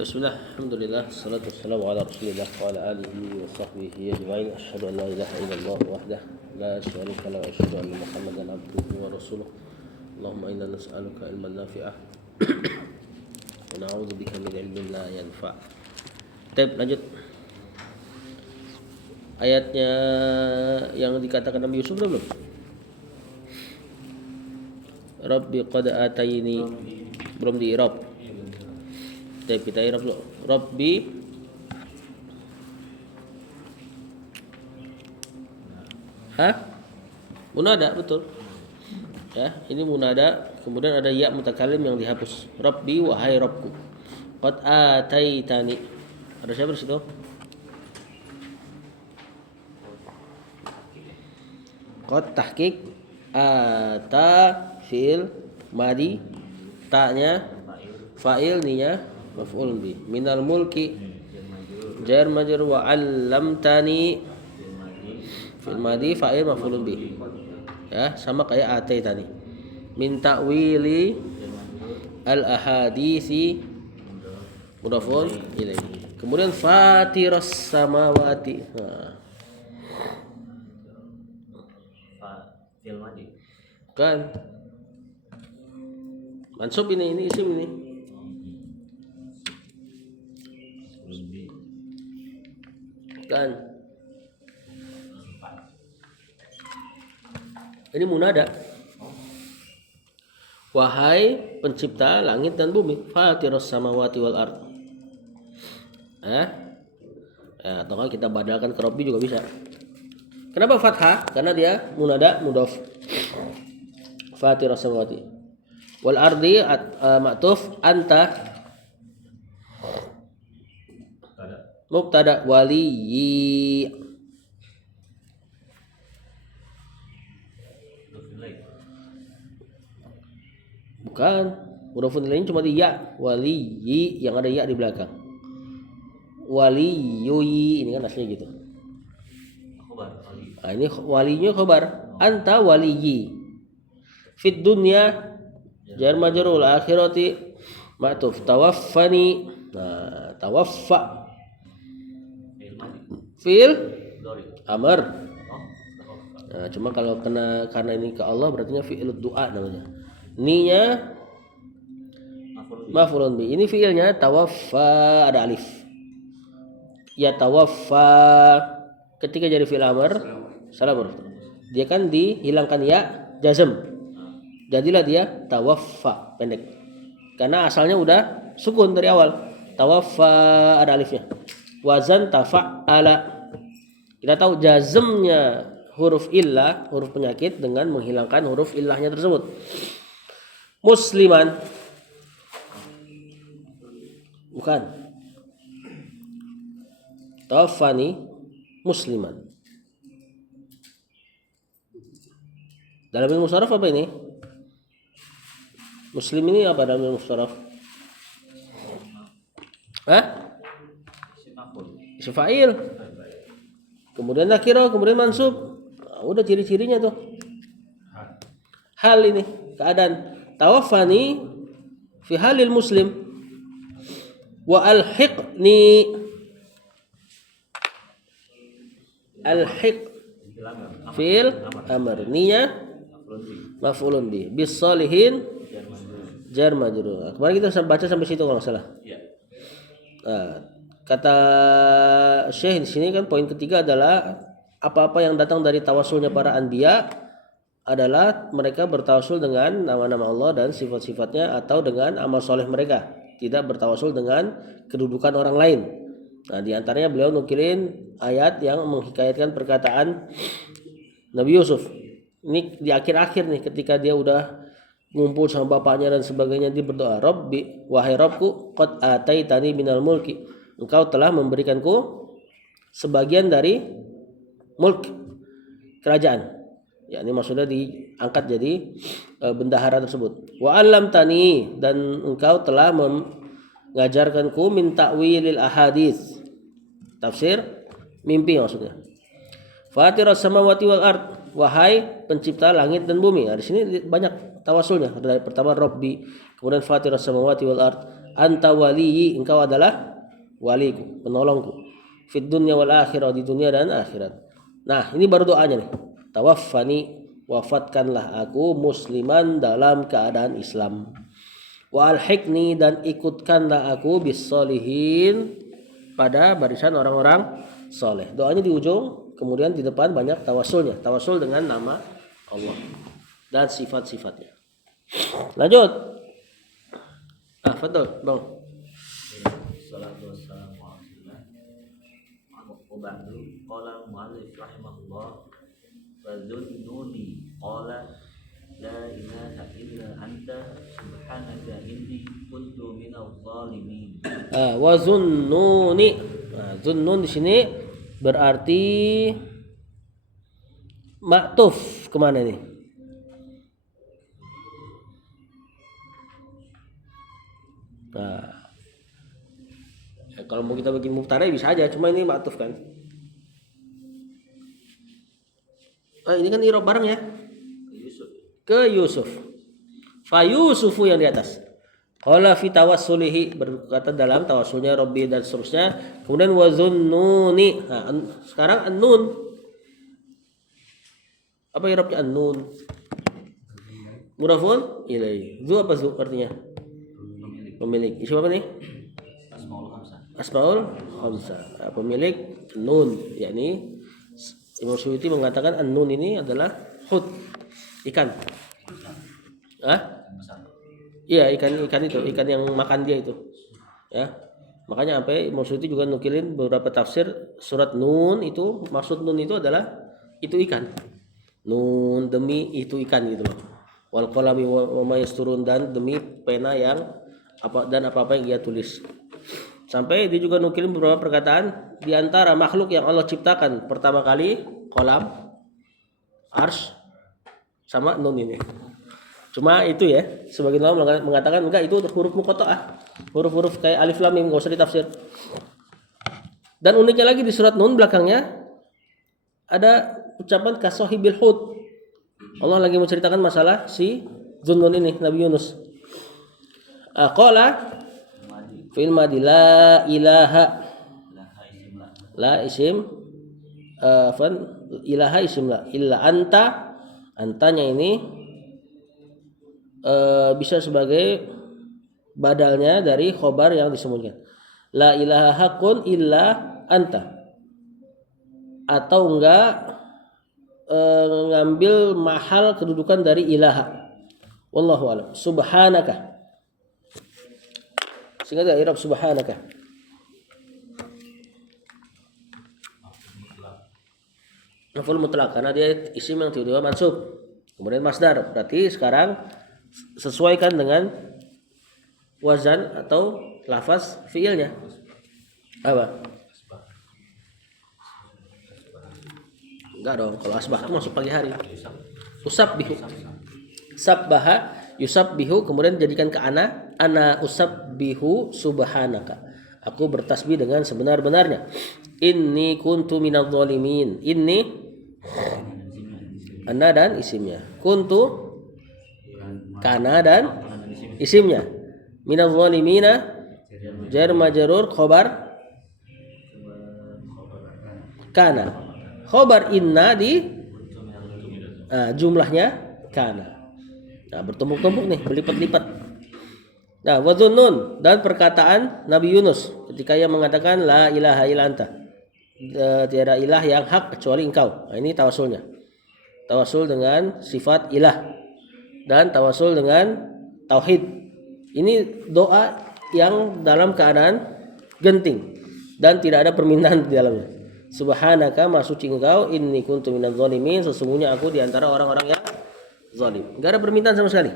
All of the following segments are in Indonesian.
Bismillah, alhamdulillah, salatu wassalamu ala rasulillah wa ala alihi wa sahbihi ajma'in. Asyhadu an la ilaha illallah wahdah la syarika lahu wa asyhadu anna Muhammadan abduhu wa rasuluh. Allahumma inna nas'aluka ilman nafi'ah wa na'udzu bika min ilmin la yanfa'. Baik, lanjut. Ayatnya yang dikatakan Nabi Yusuf belum? Rabbi qad atayni, belum di-i'rab. Kita i'rab dulu. Rabbi munada, betul. Ya, ini munada, kemudian ada ya mutakallim yang dihapus. Rabbi, wahai Rabbku. Qad ataitani. Ada siapa di situ? Qad tahqiq, ata fi'il madi, ta'nya fa'il, ninya maf'ul bi. Minal mulki jar majrur wa 'allamtani fil madi fa'il maf'ul bi. Ya, sama kayak atay tadi. Min ta'wili al ahadisi mudhafun ilaihi. Kemudian fatiras samawati. Fil madi. Kan mansub ini isim ini. Kan ini munada. Wahai pencipta langit dan bumi, fatiras samawati wal ard. Atau kita badalkan ke Rabbi juga bisa. Kenapa fathah? Karena dia munada mudhaf. Fatiras samawati wal ardi ma'tuf anta mubtada waliyyi. Bukan, mudhafun ilaih cuma di ya, waliyyi yang ada ya di belakang. Waliyyi ini kan aslinya gitu. Nah, ini walinya khabar. Anta waliyyi. Fid dunya jar majrur, akhirati ma'tuf, tawaffani. Nah, tawaffa fil amr. Nah, cuma kalau karena ini ke Allah berarti fi'il doa namanya. Ninya maf'ulun bi. Ini fi'ilnya tawaffa, ada alif. Ya tawaffa ketika jadi fi'il amr salam. Dia kan dihilangkan ya jazm. Jadilah dia tawaffa pendek. Karena asalnya udah sukun dari awal. Tawaffa ada alifnya. Wazan tafa'ala. Kita tahu jazmnya huruf illah, huruf penyakit dengan menghilangkan huruf illahnya tersebut. Musliman. Bukan. Tawaffani musliman. Dalam ilmu sharaf apa ini? Muslim ini apa dalam ilmu sharaf? Isim fa'il. Kemudian nakirah, kemudian mansub. Nah, udah ciri-cirinya tuh. Hal ini, keadaan. Tawaffani fi halil muslim wa alhiqni. Alhiq fil amr, niya maf'ulun bi. Bis salihin jar majrur. Kemarin kita baca sampai situ kalau enggak salah. Kata Syekh di sini kan poin ketiga adalah apa-apa yang datang dari tawasulnya para anbiya adalah mereka bertawasul dengan nama-nama Allah dan sifat-sifatnya atau dengan amal soleh mereka, tidak bertawasul dengan kedudukan orang lain. Nah, di antaranya beliau nukilin ayat yang menghikayatkan perkataan Nabi Yusuf. Ini di akhir-akhir nih ketika dia udah ngumpul sama bapaknya dan sebagainya, dia berdoa, Rabbi, wahai Rabbku, qad ataitani minal mulki. Engkau telah memberikanku sebagian dari mulk, kerajaan. Ya, ini maksudnya diangkat jadi bendahara tersebut. Wa 'allamtani, dan engkau telah mengajarkanku min ta'wilil ahadits. Tafsir mimpi maksudnya. Fatiras samawati wal ard, wahai pencipta langit dan bumi. Nah, di sini banyak tawasulnya. Dari pertama Rabbi, kemudian Fatiras samawati wal ard, anta waliyyi, engkau adalah waliku, penolongku. Fid dunya wal akhirah, di dunia dan akhirat. Nah, ini baru doanya nih. Tawaffani, wafatkanlah aku musliman dalam keadaan Islam. Wa alhiqni, dan ikutkanlah aku bis solihin, pada barisan orang-orang soleh. Doanya di ujung, kemudian di depan banyak tawasulnya. Tawasul dengan nama Allah dan sifat-sifatnya. Lanjut. Fadol, Bang. Salatu wassalamu ala rasulillah. Wa ba'du, qala mu'allif rahimahullah wa dhunnuni qala la ilaha illa anta subhanaka inni kuntu minadh dhalimin. Wa zunnuni. Zunnun di sini berarti maktuf kemana nih? Kalau mau kita bikin mubtada bisa aja, cuma ini maktuf kan. Ini kan irob bareng ya. Ke Yusuf. Fa Yusufu yang di atas. Qala fi tawassulihi, berkata dalam tawassulnya Rabbi dan seterusnya. Kemudian wa zunnuni. Sekarang an-nun. Apa irobnya an-nun? Mudhafun ilaihi. Zu apa zu artinya? Pemilik. Isim apa nih? Asmaul khamsah. Pemilik nun, yakni Imam Suyuti mengatakan an-nun ini adalah hud, ikan. Iya, ikan itu, ikan yang makan dia itu. Ya. Makanya Imam Suyuti juga nukilin beberapa tafsir surat Nun, itu maksud Nun itu adalah itu ikan. Nun demi itu ikan gitu loh. Wal qalami wa ma yasturun, dan demi pena yang apa-apa yang dia tulis. Sampai dia juga nukilin beberapa perkataan di antara makhluk yang Allah ciptakan pertama kali, kolam, ars, sama nun ini. Cuma itu ya, sebagian ulama mengatakan enggak, itu huruf muqatta'ah, huruf-huruf kayak alif lam mim, enggak usah ditafsir. Dan uniknya lagi di surat Nun belakangnya ada ucapan kasohibil hud. Allah lagi menceritakan masalah si Zunnun ini, Nabi Yunus. Qala fil madi la ilaha, la isim, ilaha isim la, illa anta, antanya ini bisa sebagai badalnya dari khobar yang disebutkan. La ilaha haqqun illa anta, atau enggak ngambil mahal kedudukan dari ilaha. Wallahu a'lam. Subhanaka, sehingga ada i'rab subhanaka. Maf'ul mutlaq karena dia isim yang tiba-tiba mansub. Kemudian masdar, berarti sekarang sesuaikan dengan wazan atau lafaz fiilnya. Apa? Enggak dong, kalau asbah itu masuk pagi hari. Usabbihu. Sabbaha yusabbihu, kemudian jadikan ke ana usabbihu subhanaka. Aku bertasbih dengan sebenar-benarnya. Inni kuntu minadh dhalimin. Inni ana dan isimnya. Kuntu kana dan isimnya. Minadh dhalimina jar majrur khobar kana. Khobar inna di jumlahnya kana. Nah, bertumpuk-tumpuk nih, berlipat-lipat. Nah, wa dhunnun, dan perkataan Nabi Yunus ketika ia mengatakan la ilaha illa anta, tiada ilah yang hak kecuali engkau. Nah, ini tawasulnya. Tawasul dengan sifat ilah dan tawasul dengan tauhid. Ini doa yang dalam keadaan genting dan tidak ada permintaan di dalamnya. Subhanaka, maha suci engkau, inni kuntu minadh dhalimin, sesungguhnya aku di antara orang-orang yang zalim. Enggak ada permintaan sama sekali.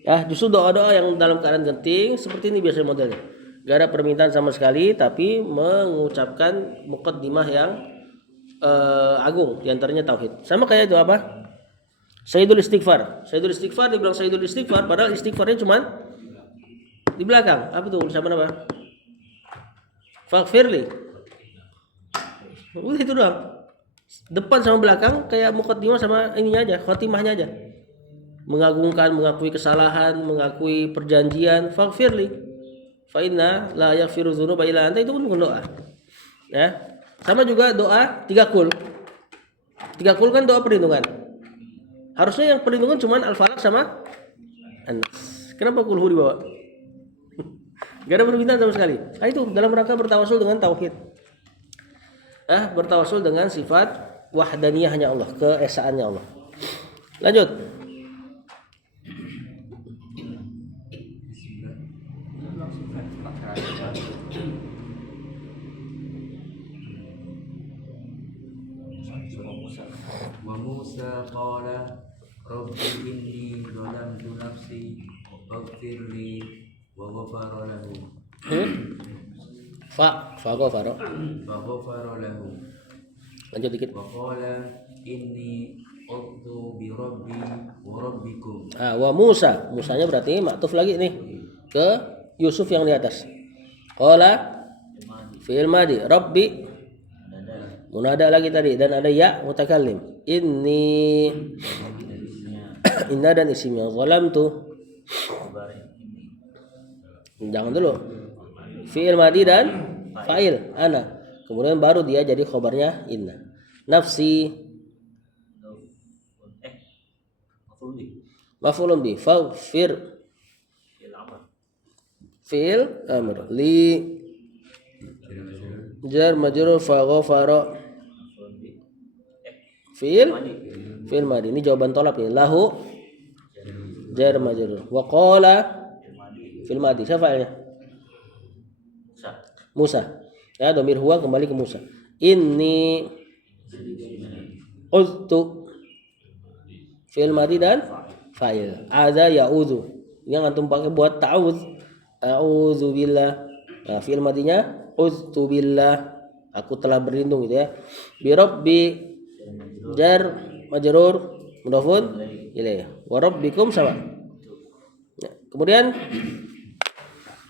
Ya, justru doa-doa yang dalam keadaan genting seperti ini biasanya modelnya. Enggak ada permintaan sama sekali, tapi mengucapkan muqaddimah yang agung, di antaranya tauhid. Sama kayak itu apa? Sayyidul istighfar. Sayyidul istighfar dibilang Sayyidul istighfar, padahal istighfarnya cuma di belakang. Apa tuh ucapan apa? Faghfirli. Udah itu doang. Depan sama belakang kayak muqaddimah sama ininya aja, khotimahnya aja. mengagungkan, mengakui kesalahan, mengakui perjanjian, faghfirli fa inna la yaghfiru dzunuba illa anta, itu pun bukan doa. Ya. Sama juga doa 3 kul. 3 kul kan doa perlindungan. Harusnya yang perlindungan cuman Al-Falaq sama An-Nas. Kenapa kulhu dibawa? Gak ada permintaan sama sekali. Nah, itu dalam rangka bertawasul dengan tauhid. Bertawasul dengan sifat wahdaniyahnya Allah, keesaannya Allah. Lanjut. Wa Musa qala rabbi inni zalamtu nafsi faghfir li wa ghafara lahu Faghfara. lahu Lanjut dikit. wa qala inni udtu bi rabbi wa rabbikum. Wa Musa. Musanya berarti maktuf lagi nih ke Yusuf yang di atas. Qala fi'il madi, rabbi munada lagi tadi, dan ada ya mutakallim. Inni inna dan isimnya, zalamtu jangan dulu, fi'il madi dan fa'il ana, kemudian baru dia jadi khobarnya inna. Nafsi maf'ulun bi, faghfir fi'il amr, li jar majrur, faghfara fi'il madi. Ini jawaban tolak nih, lahu jar majrur, wa qala fi'il madi. Siapa fa'ilnya? Musa. Ya, dhamir huwa kembali ke Musa. Inni uztu fi'il madi dan fa'il. Adza ya'udzu, yang antum pakai buat ta'awudz. A'udzu billah. Nah, fi'il madinya uztu billah, aku telah berlindung gitu ya. Bi rabbi jar majrur mudhafun ilaih, wa rabbikum sama. Ya, kemudian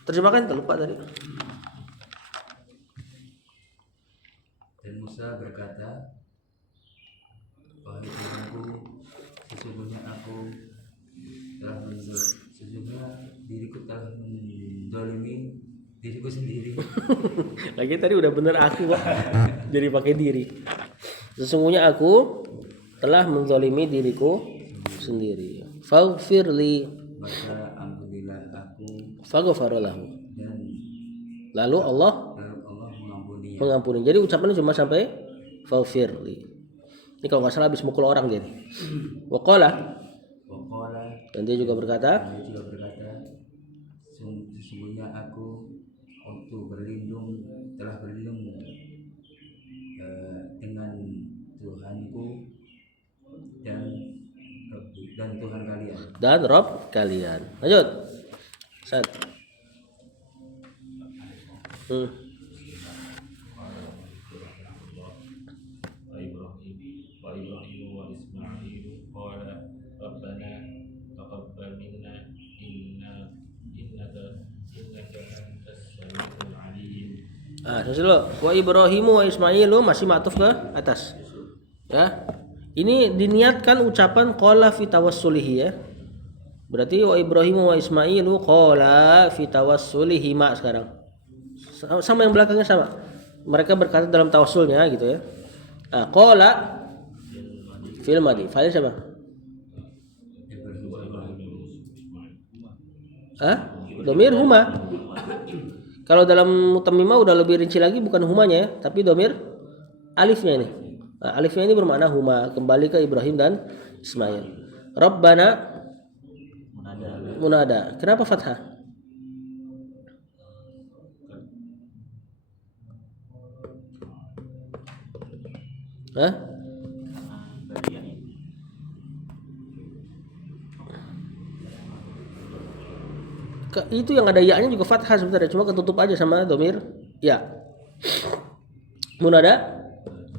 terjemahkan, lupa tadi. Dan Musa berkata, wahai Tuhanku, sesungguhnya diriku telah menzalimi diriku sendiri. Lagi tadi udah bener aku kok, jadi pakai diri. Sesungguhnya aku telah menzalimi diriku sendiri. Faghfirli, Maka ampunilah aku, faghfara lahu, dan lalu Allah Allah mengampuni. mengampuni. Jadi ucapannya cuma sampai faghfirli. Ini kalau nggak salah habis mukul orang dia nih. Wa qala, dan dia juga berkata, sesungguhnya aku telah berlindung dengan Tuhanku dan Tuhan kalian. dan Rob kalian. Lanjut. Set. Selesai dulu. Wa Ibrahimu wa Ismailu masih ma'tuf ke atas. Ya. Ini diniatkan ucapan qala fi tawassulihi ya. Berarti wa Ibrahimu wa Ismailu qala fi tawassulihi ma sekarang. Sama yang belakangnya sama. Mereka berkata dalam tawassulnya gitu ya. Qala fil madi. Fa'il siapa? Domir huma. Kalau dalam mutammimah udah lebih rinci lagi, bukan humanya ya, tapi domir alifnya ini. Alifnya ini bermakna huma, kembali ke Ibrahim dan Ismail. Rabbana munada. Kenapa fathah? Itu yang ada ya-nya juga fathah sebenarnya, cuma ketutup aja sama domir ya. Munada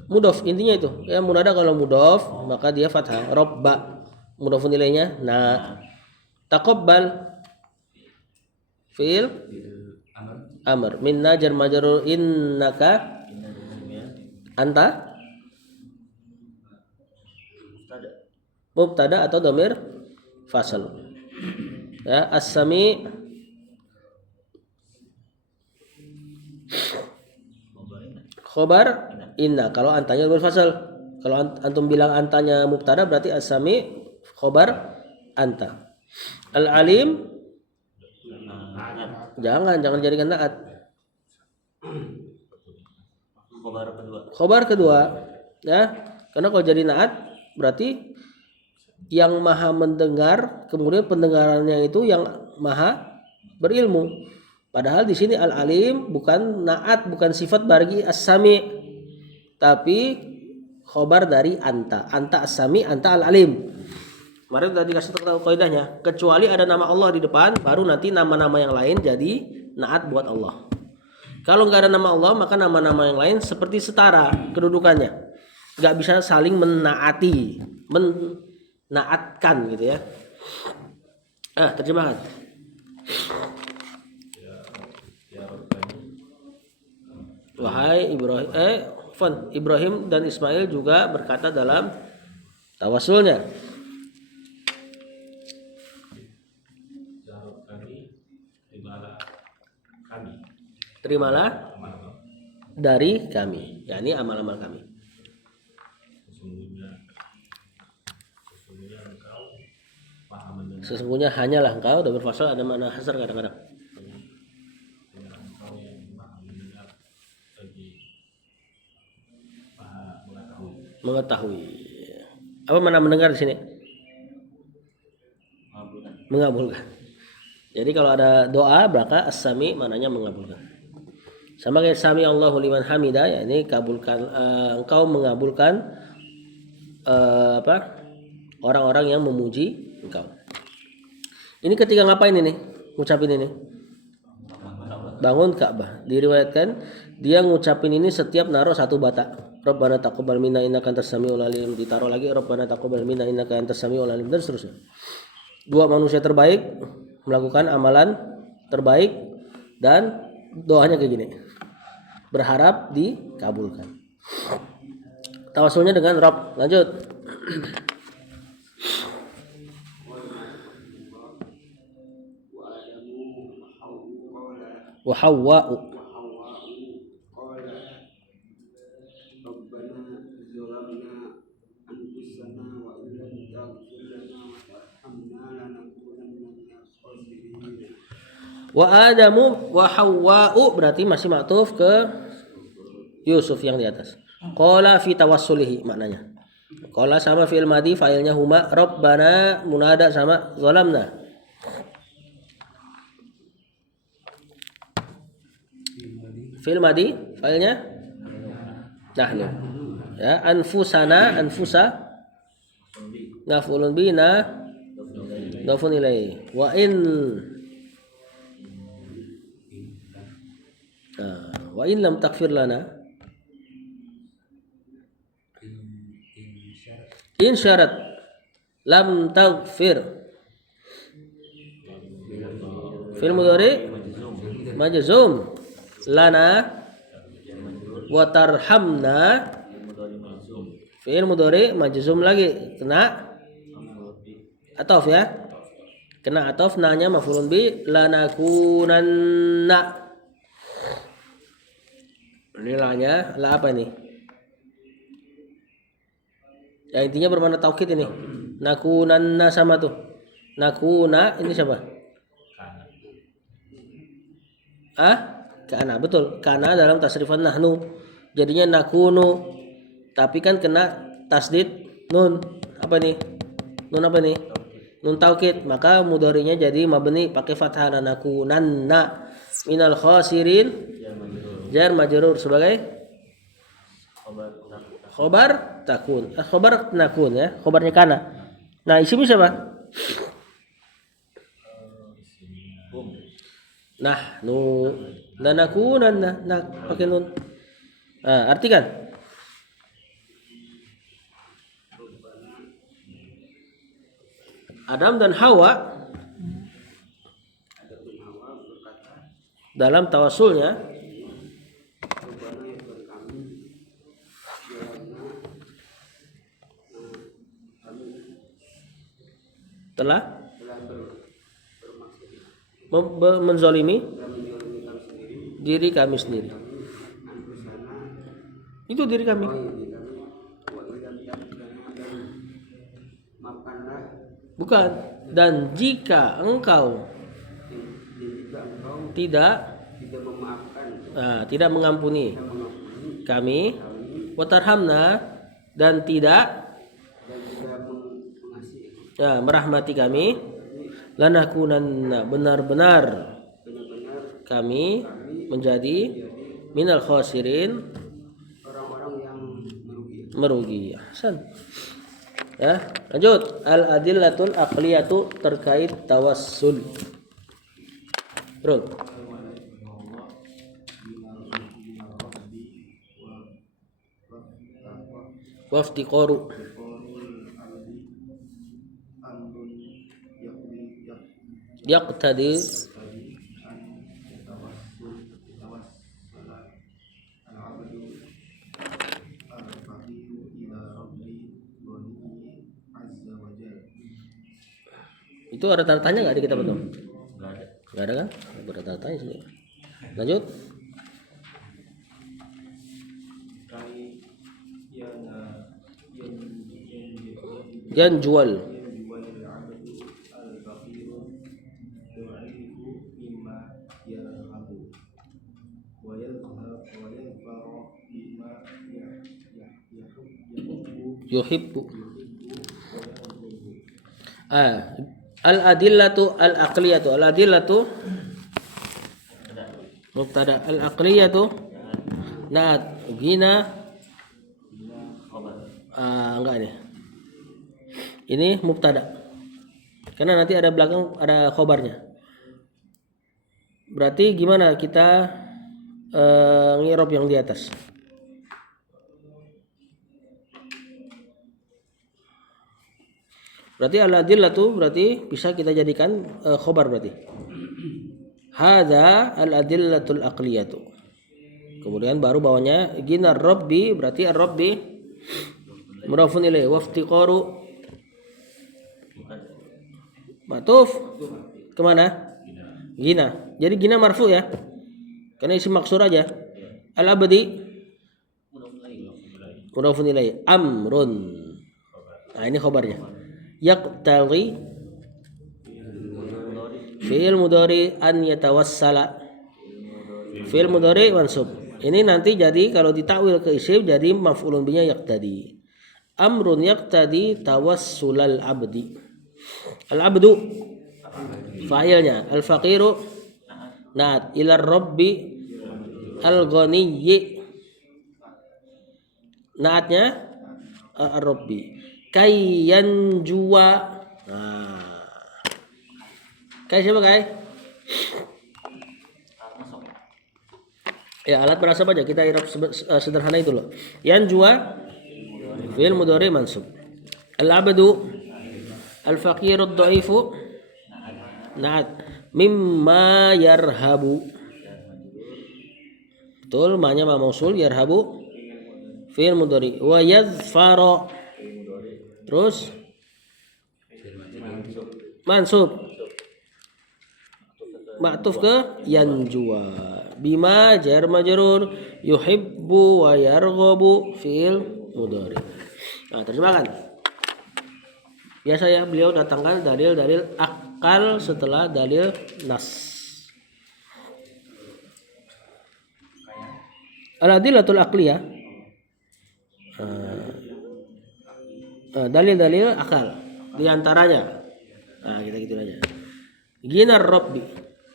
mudhof, intinya itu ya. Munada kalau mudhof maka dia fathah. Robba mudhofun ilaihnya na. Taqabbal fi'il amr. Minna jar majrur, innaka anta mubtada atau domir fasal. Ya, as-sami khobar inna kalau antanya berfasal. Kalau antum bilang antanya mubtada berarti as-sami khobar anta. Al-alim jangan jadikan naat. Khobar kedua ya. Karena kalau jadi naat berarti yang maha mendengar, kemudian pendengarannya itu yang maha berilmu. Padahal di sini al-alim bukan naat, bukan sifat bagi as-sami, tapi khobar dari anta. Anta as-sami, anta al-alim. Kemarin tadi kasih tahu kaidahnya, kecuali ada nama Allah di depan, baru nanti nama-nama yang lain jadi naat buat Allah. Kalau nggak ada nama Allah, maka nama-nama yang lain seperti setara kedudukannya, nggak bisa saling menaati, menaatkan gitu ya. Terjemahkan. Wahai Ibrahim, Ibrahim dan Ismail juga berkata dalam tawasulnya. Terimalah dari kami, yakni amal-amal kami. Sesungguhnya hanyalah engkau, udah berfasal ada makna hasar kadang-kadang. Mengetahui. Apa mana mendengar di sini? Mengabulkan. Jadi kalau ada doa maka as-sami maknanya mengabulkan. Sama kayak sami Allahu liman hamidah, ya ini kabulkan, engkau mengabulkan orang-orang yang memuji engkau. Ini ketika ngapain ini? Ngucapin ini? Bangun Ka'bah. Diriwayatkan dia ngucapin ini setiap naruh satu bata. Rabbana taqabbal minna innaka antas samiul alim. Ditaruh lagi Rabbana taqabbal minna innaka antas samiul alim, dan seterusnya. Dua manusia terbaik melakukan amalan terbaik dan doanya kayak gini. Berharap dikabulkan. Tawasulnya dengan Rabb. Lanjut. Wa Hawwa'u. Wa Adamu wa Hawwa'u berarti masih maktuf ke Yusuf yang di atas. Qala fi tawassulihi maknanya. Qala sama fi'il madi, fa'ilnya huma, Rabbana munada sama zalamna. Fi'il madi, fa'ilnya nahnu. Ya, anfusana, anfusa maf'ulun bina dhafun ilaihi. Wa in lam taghfir lana in syarat lam taghfir fil mudhari majzum lana wa tarhamna fil mudhari majzum lagi kena atof ya, kena atof, nanya maf'ulun bi, lanakunanna. Nilainya lah apa ini? Ya intinya bermakna taukid ini. Nakunanna sama tuh. Nakuna ini siapa? Kana, betul. Kana dalam tasrifan nahnu. Jadinya nakunu. Tapi kan kena tasdid nun. Apa nih? Nun apa nih? Nun taukid. Maka mudhari'nya jadi mabni pakai fathah, nakunanna minal khasirin. Jar majrur sebagai khobar takun. Khobar nakun ya, khobarnya kana. Nah, isimnya siapa? Nah, nu lanakunanna, nah pakai nun. Artikan. Adam dan Hawa dalam tawasulnya telah Menzolimi menjolimi kami sendiri diri kami sendiri. anfusana Itu diri kami. diri kami wa ilam taghfirna dan maafkanlah Bukan. Dan jika engkau dan jika engkau tidak tidak memaafkan tidak mengampuni dan mengampuni kami, kami watarhamna, dan tidak dan tidak mengasihi merahmati kami, lanakunanna, benar-benar benar-benar kami menjadi minal khosirin, orang-orang yang merugi. merugi. Ahsan. Ya, lanjut. Al-adillatul aqliyatu terkait tawassul. Bro. Waftiqaru. Yaqtadi itu ada tanda tanya nggak di kitab itu? Nggak ada. Nggak ada kan? Ada tanda tanya sini. Lanjut. Yang jual. Yuhibbu. Al-adillatu al-aqliyatu. Al-adillatu mubtada, al-aqliyatu naat, gina enggak nih. Ini mubtada. Karena nanti ada belakang ada khobarnya. Berarti gimana kita ngirob yang di atas? Berarti al-adillatu berarti bisa kita jadikan khobar berarti. Hadza al-adillatul aqliyatu. Kemudian baru bawahnya gina rabbi, berarti ar-rabbi mudhafun ilaih, waftiqaru matuf kemana? Gina. Jadi gina marfu ya. Karena isim maksur aja. Al-abdi mudhafun ilaih, amrun. Nah, ini khobarnya. Yaqtali fi'il mudhari an yatawassala, fi'il mudhari mansub. Ini nanti jadi kalau ditakwil ke isim jadi maf'ulun bihi yaqtadi. Amrun yaqtadi tawassulal abdi. Al abdu fa'ilnya, al faqiru naat, ila rabbi al ghaniyyi naatnya ar rabbi. Kayyan jua. Nah. Kay siapa kay? Ya, alat berasab aja kita irab sederhana itu loh. Yan jua fi'il mudhari mansub. Al-abdu al-faqiru ad-dha'ifu na'at mimma yarhabu. Betul, ma-nya ma mausul, yarhabu fi'il mudhari. Wa yadhfara terus mansub ma'tuf ke yanjua, bima jar majrur, yuhibbu wa yarghabu fi'il mudhari. Nah, terjemahkan. Biasa ya beliau datangkan dalil-dalil akal setelah dalil nas. Al-adillatul aqliyah, dalil-dalil akal di antaranya. Nah, kita gitu aja. Gina rabbi.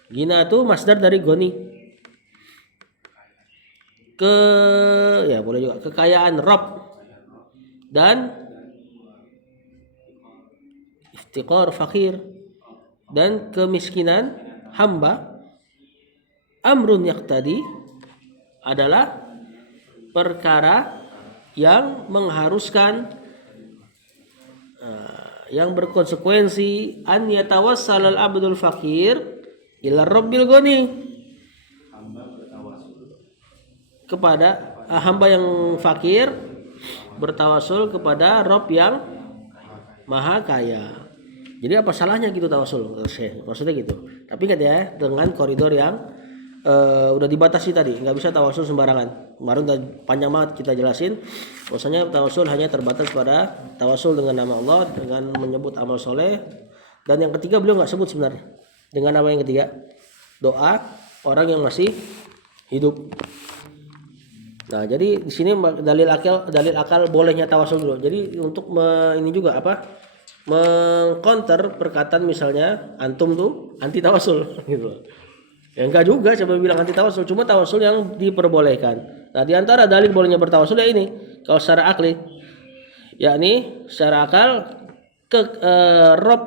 Gina itu masdar dari goni. Ya boleh juga kekayaan Rabb dan iftiqar fakir dan kemiskinan hamba. Amrun yaqtadi adalah perkara yang mengharuskan, yang berkonsekuensi an yatawassal al abdul fakir ila rabbil ghani, kepada hamba yang fakir bertawasul kepada Rabb yang maha kaya. Jadi apa salahnya gitu tawasul? Maksudnya gitu. Tapi kan ya dengan koridor yang udah dibatasi tadi, nggak bisa tawasul sembarangan. Kemarin udah panjang banget kita jelasin, bahwasanya tawasul hanya terbatas pada tawasul dengan nama Allah, dengan menyebut amal soleh. Dan yang ketiga beliau nggak sebut sebenarnya. Dengan apa yang ketiga? Doa orang yang masih hidup. Nah, jadi di sini dalil akal bolehnya tawasul dulu. Jadi untuk ini juga apa? Mengcounter perkataan misalnya antum tuh anti tawasul gitu. Ya enggak juga coba bilang anti tawasul, cuma tawasul yang diperbolehkan. Nah, di antara dalil bolehnya bertawasul ya ini kalau secara akli, yakni secara akal Rob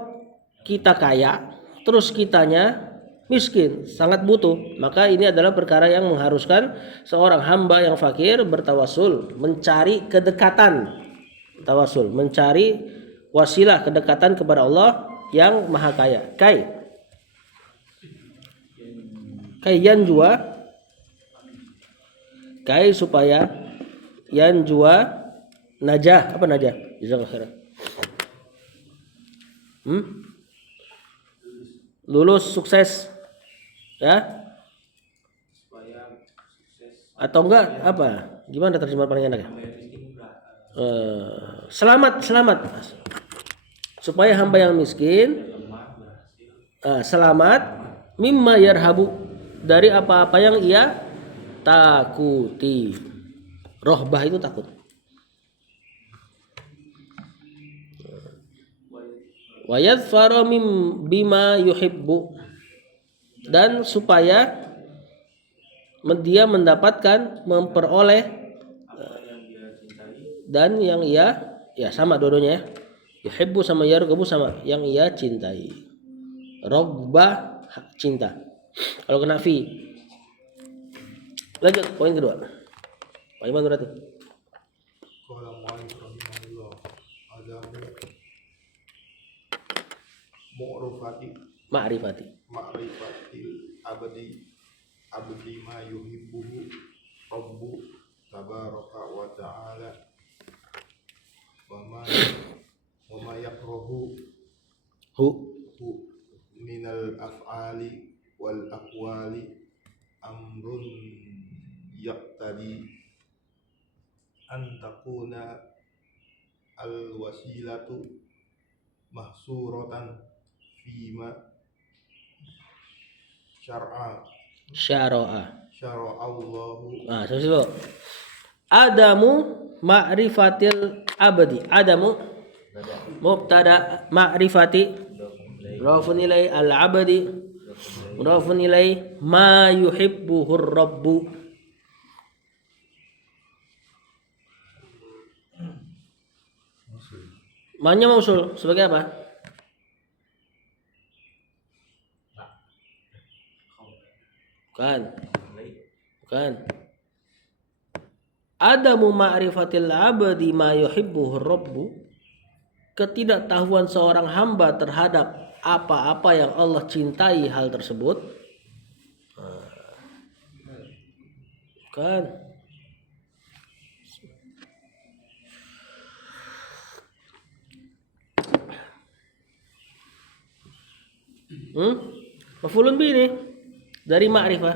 kita kaya, terus kitanya miskin, sangat butuh, maka ini adalah perkara yang mengharuskan seorang hamba yang fakir bertawasul, mencari kedekatan, tawasul, mencari wasilah kedekatan kepada Allah yang maha kaya. Kai yan jua, kai supaya yan jua najah, apa najah? Jazakallahu khairan. Lulus sukses, ya? Atau enggak apa? Gimana terjemahan paling enak ya? Selamat supaya hamba yang miskin selamat mimma yarhabu, dari apa-apa yang ia takuti. Rohbah itu takut. Wa yadhfara bima yuhibbu, dan supaya dia mendapatkan, memperoleh dan yang ia, ya sama dua-duanya ya. Yuhibbu sama yarghabu sama, yang ia cintai. Roghbah cinta. Kalau kena fi. Lanjut poin kedua. Pak Iman berarti. Qala mu'allif rahimahullah, adamu ma'rifati abdi ma yuhibbuhu rabbu tabaraka wa ta'ala wa ma yakrahu minal af'ali wal aqwali amrun yaqtadi an takuna al wasilatu mahsuratan fima syara'allahu. Nah, dulu. Adamu ma'rifatil abdi. Adamu mubtada ma'rifati mudhafun ilai al-abdi mudhafun ilai ma yuhibbuhur rabbu. Manya mausul sebagai apa? Bukan. Adamu ma'rifatil abdi ma yuhibbuhur rabbu, ketidaktahuan seorang hamba terhadap apa-apa yang Allah cintai hal tersebut. Bukan. Maf'ulun bi ini dari ma'rifah.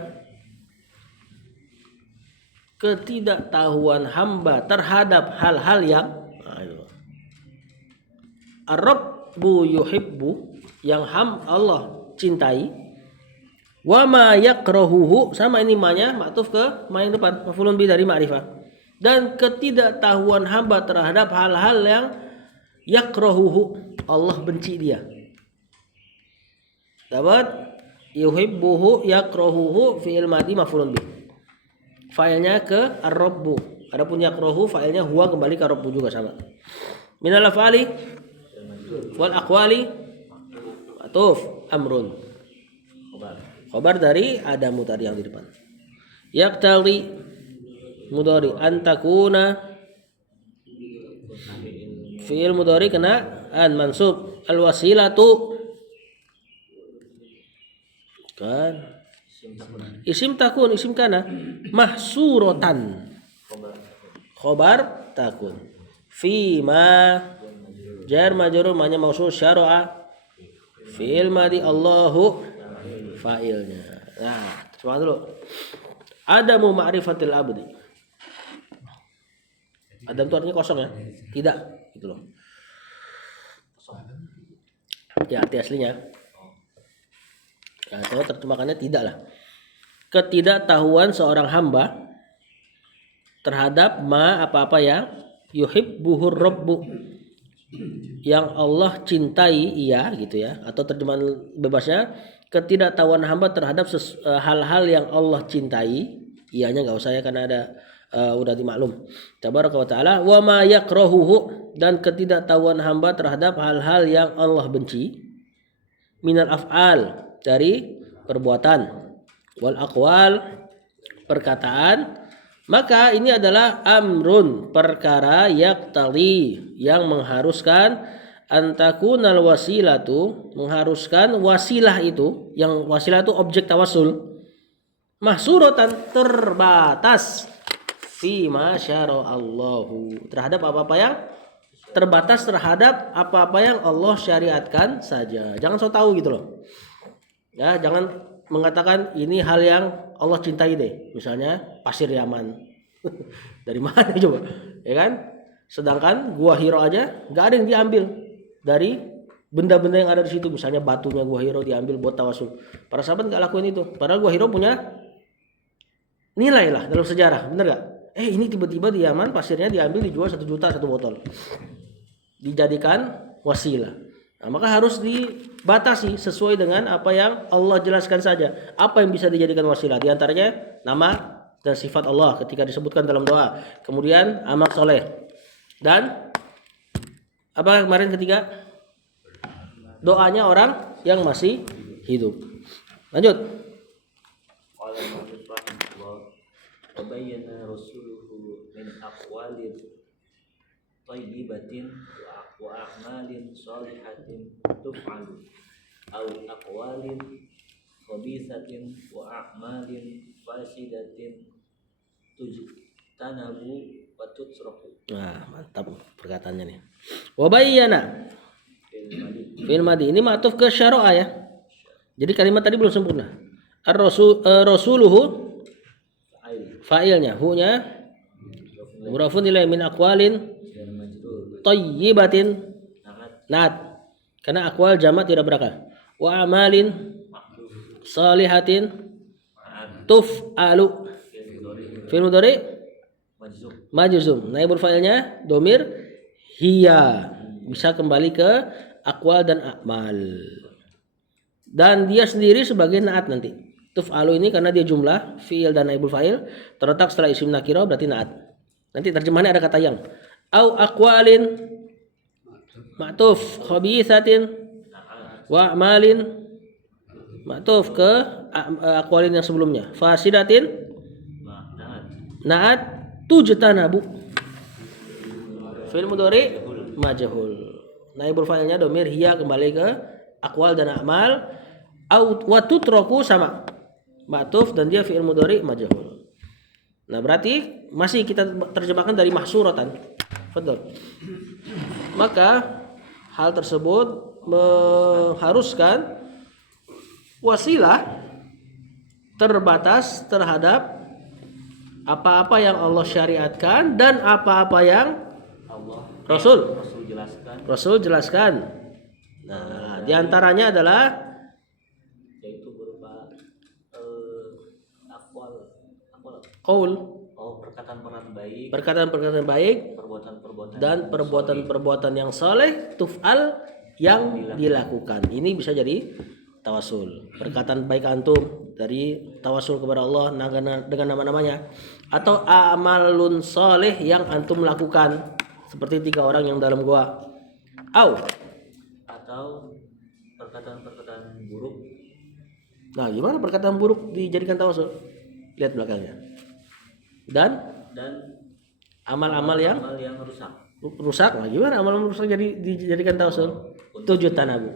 Ketidaktahuan hamba terhadap hal-hal yang Ar-Rabbu yuhibbu, yang Allah cintai, wa ma yakrahuhu, sama ini ma-nya maktuf ke ma yang depan, maf'ulun bi dari ma'rifah. Dan ketidaktahuan hamba terhadap hal-hal yang yakrahuhu, Allah benci dia. Dapat yuhibbuhu yakrahuhu fi'il madhi maf'ulun bi. Failnya ke ar-rabbu. Adapun yakrahu failnya huwa kembali ke rabbu juga sama. Minal af'ali wal aqwali atuf amrun. Khabar dari adamu tadi yang di depan. Yaqtali mudhari antakuna fi'il mudhari kena an mansub al wasilatu kan isim takun isim kana mahsuratan khobar takun fi ma jar majrur manya mausul syara'a fi'il madi Allahu fa'ilnya. Nah, coba dulu. Adamu ma'rifatil abdi. Adam itu artinya kosong ya? Tidak, gitu loh. Ya arti aslinya. Nah, atau terjemahannya tidak lah. Ketidaktahuan seorang hamba terhadap apa-apa yang yuhibbuhur rabbu, yang Allah cintai ia gitu ya, atau terjemahan bebasnya ketidaktahuan hamba terhadap hal-hal yang Allah cintai, ianya nggak usah ya karena ada udah dimaklum. Tabaraka wa taala wa ma yakrahuhu, dan ketidaktahuan hamba terhadap hal-hal yang Allah benci, minal af'al, dari perbuatan, wal aqwal, perkataan. Maka ini adalah amrun, perkara yaqtali, yang mengharuskan antakunal wasilatu, mengharuskan wasilah itu, yang wasilah itu objek tawasul, mahsuratan, terbatas, fi ma syara'allahu, terhadap apa-apa yang terbatas, terhadap apa-apa yang Allah syariatkan saja. Jangan so tahu gitu loh. Ya, jangan mengatakan ini hal yang Allah cintai deh, misalnya pasir Yaman. Dari mana coba, ya kan? Sedangkan Gua Hiro aja nggak ada yang diambil dari benda-benda yang ada di situ, misalnya batunya Gua Hiro diambil buat tawasul. Para sahabat nggak lakuin itu, padahal Gua Hiro punya nilai lah dalam sejarah, bener nggak? Ini tiba-tiba di Yaman pasirnya diambil, dijual 1 juta 1 botol, dijadikan wasilah. Nah, maka harus dibatasi sesuai dengan apa yang Allah jelaskan saja. Apa yang bisa dijadikan wasilah? Di antaranya nama dan sifat Allah ketika disebutkan dalam doa. Kemudian amal soleh. Dan apa kemarin ketiga? Doanya orang yang masih hidup. Lanjut. Qala Muhammad rahimahullah wa bayyana rasuluhu min aqwalin thayyibatin wa a'malin shalihatin tuf'alu aw aqwalin khabisatin wa a'malin fasidatin tujtanabu wa tutraku. Nah, mantap perkataannya nih. Wa bayyana fil madi, ini ma'tuf ke syara'a ya. Jadi kalimat tadi belum sempurna. Rasuluhu fa'ilnya, hu-nya mudhafun ilaihi min aqwalin thayyibatin, naat, karena aqwal jamak tidak berakal. Wa amalin salihatin tuf'alu, fi'il mudhari majzum, naibul fa'ilnya domir hiya, bisa kembali ke aqwal dan a'mal, dan dia sendiri sebagai naat nanti. Tuf'alu ini karena dia jumlah fi'il dan naibul fa'il terletak setelah isim nakirah, berarti naat. Nanti terjemahannya ada kata yang. Au aqwalin ma'tuf khabisatin wa a'malin, ma'tuf ke aqwalin yang sebelumnya, fasidatin naat tujtanabu, fi'il mudhari majhul, naibul fa'ilnya domir hiya kembali ke aqwal dan a'mal. Au wa tutraku sama ma'tuf dan dia fi'il mudhari majhul. Nah, berarti masih kita terjemahkan dari mahsuratan. Betul. Maka hal tersebut mengharuskan wasilah terbatas terhadap apa-apa yang Allah syariatkan dan apa-apa yang Rasul jelaskan. Nah, diantaranya adalah Yaitu berupa qaul, perkataan-perkataan baik, perkataan-perkataan baik, dan perbuatan-perbuatan yang saleh, tuf'al, yang dilakukan. Ini bisa jadi tawasul. Perkataan baik antum dari tawasul kepada Allah dengan nama-namanya, atau amalun saleh yang antum lakukan seperti 3 orang yang dalam gua. atau perkataan-perkataan buruk. Nah, gimana perkataan buruk dijadikan tawasul? Lihat belakangnya. Dan amal-amal yang rusak. Nah, gimana amal rusak dijadikan tawasul? Tujtanabu,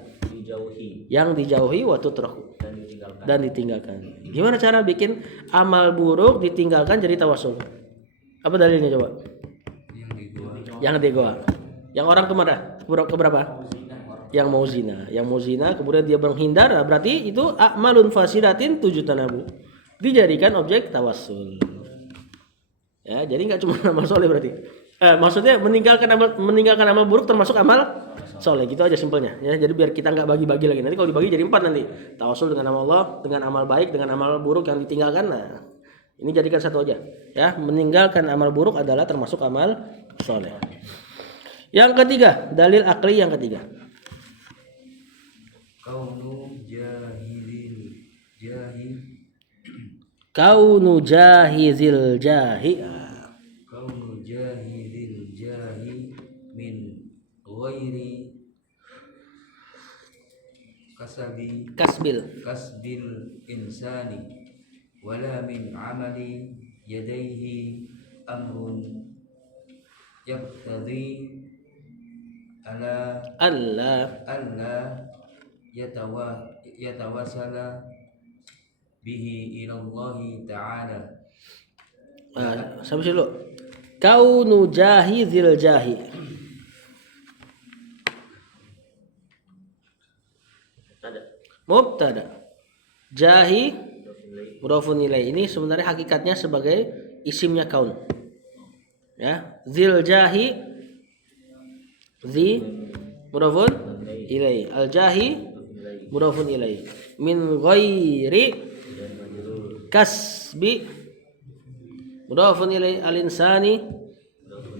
yang dijauhi, wa tutraku, dan ditinggalkan. Gimana cara bikin amal buruk ditinggalkan jadi tawasul? Apa dalilnya coba? Yang di goa. Yang orang keberapa? yang mau zina kemudian dia menghindar, nah berarti itu a'malun fasidatin tujtanabu, dijadikan objek tawassul. Ya, jadi nggak cuma amal soleh berarti. Maksudnya meninggalkan amal buruk termasuk amal soleh, gitu aja simpelnya. Ya, jadi biar kita nggak bagi-bagi lagi. Nanti kalau dibagi jadi 4 nanti. Tawassul dengan nama Allah, dengan amal baik, dengan amal buruk yang ditinggalkan. Nah, ini jadikan satu aja. Ya, meninggalkan amal buruk adalah termasuk amal soleh. Yang ketiga, dalil akli yang ketiga. Kaunu Jahizil jahi. min ghairi kasbil insani wala min amali yadayhi amrun yaqtadi alla yatawasala bihi ila Allah ta'ala. Sampai dulu. Kaunu jahizil jahi. Mubtada. Jahi mudhafun ilaih. Ini sebenarnya hakikatnya sebagai isimnya kaun. Ya, zil jahi zi mudhafun ilaih. Al jahi mudhafun ilaih. Min ghairi kasbi mudhafun ilaih. Al insani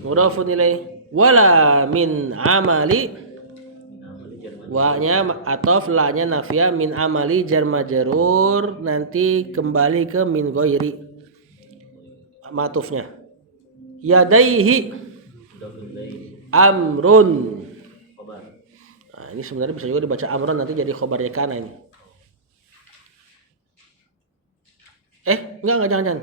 mudhafun ilaih. Wala min amali, wa-nya ataf, la-nya nafiyah, min amali jar majrur, nanti kembali ke min ghairi matufnya. Yadaihi amrun. Nah, ini sebenarnya bisa juga dibaca amrun, nanti jadi khobarnya kana ini. Enggak jangan.